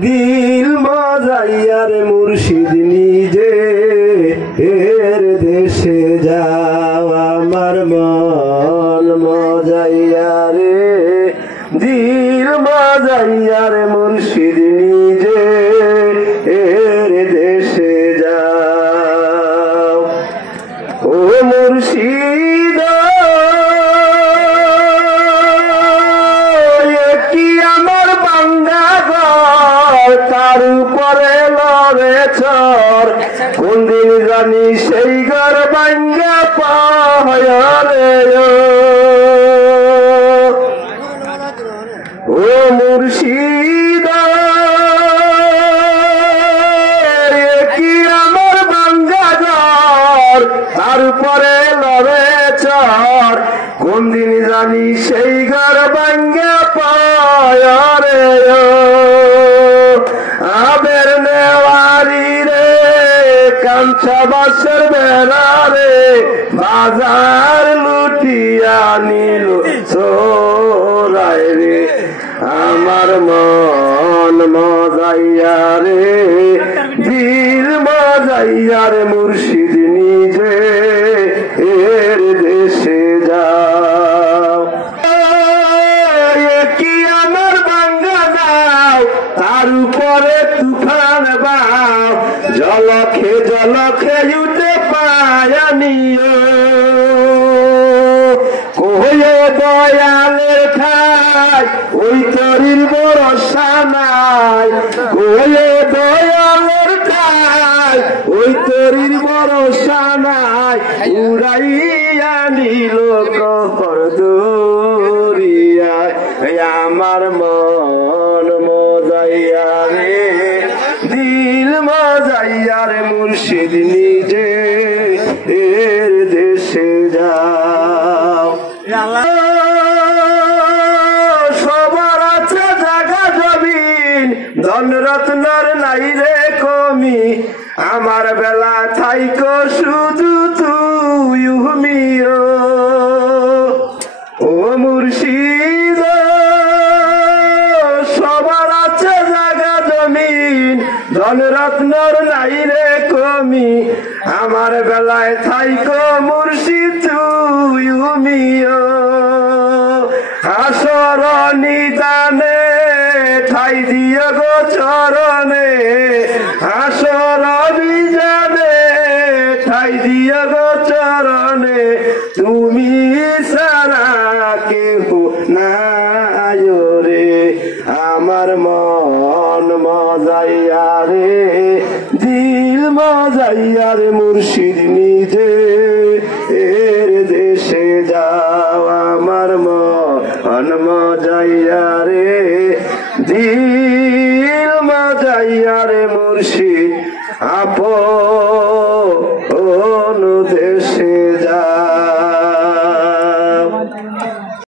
দিল মজাইয়া রে মুর্শিদ নিজে এর দেশে যাও আমার মন মজাইয়া রে দিল মজাইয়া রে মুর্শিদ নিজে এর দেশে যাও ও মুর্শিদ কি আমার বাঙ্গা ঘর তার উপরে লড়ে চর কোন দিন জানি সেই ঘর বাঙ্গা পায় রে ও মুর্শিদ কি আমার বাঙ্গা ঘর তার উপরে লড়ে চর কোন দিন জানি সেই ঘর বাঙ্গা পায় রে আবের নেওয়ারি রে কাঞ্চা বাসের বেড়া রে বাজার লুটিয়া নিল চোরাই রে আমার মন মজাইয়া রে দিল মজাইয়া রে মুর্শিদ নিজে এর দেশে যাও কি আমার বাঙ্গা দাও তার উপরে তুফান বাও জলখে উঠে পায়ানিও কোয়ে দয়ালের খাই ওই তরির ভরসা নাই কোয়ে দয়ালের খাই ওই তরির ভরসা নাই উড়াইয়া নিল কর দরিয়ায় আমার মন মজাইয়া রে দিল মজাইয়া রে মুর্শিদ নিজে এর দেশে যাও সবার আছে জায়গা জমিন ধন রত্নর নাই রে কমি আমার বেলা থাইকো শুধু তুই হুমিও ও মুর্শিদ সবার আছে জায়গা জমিন ধন রত্নর নাই রে কমি আমার বেলায় থাইকো মুর্শিদ তুই হুমিও হাসর নিদানে ঠাই দিও গো চরণে হাসর বিজানে ঠাই দিও গো চরণে তুমি সারা কেহ নাই রে আমার মন মজাইয়া রে দিল মজাইয়া রে মুর্শিদ নিজে এর দেশে যাও আমার মন মজাইয়া রে দিল মজাইয়া রে মুর্শিদ আপন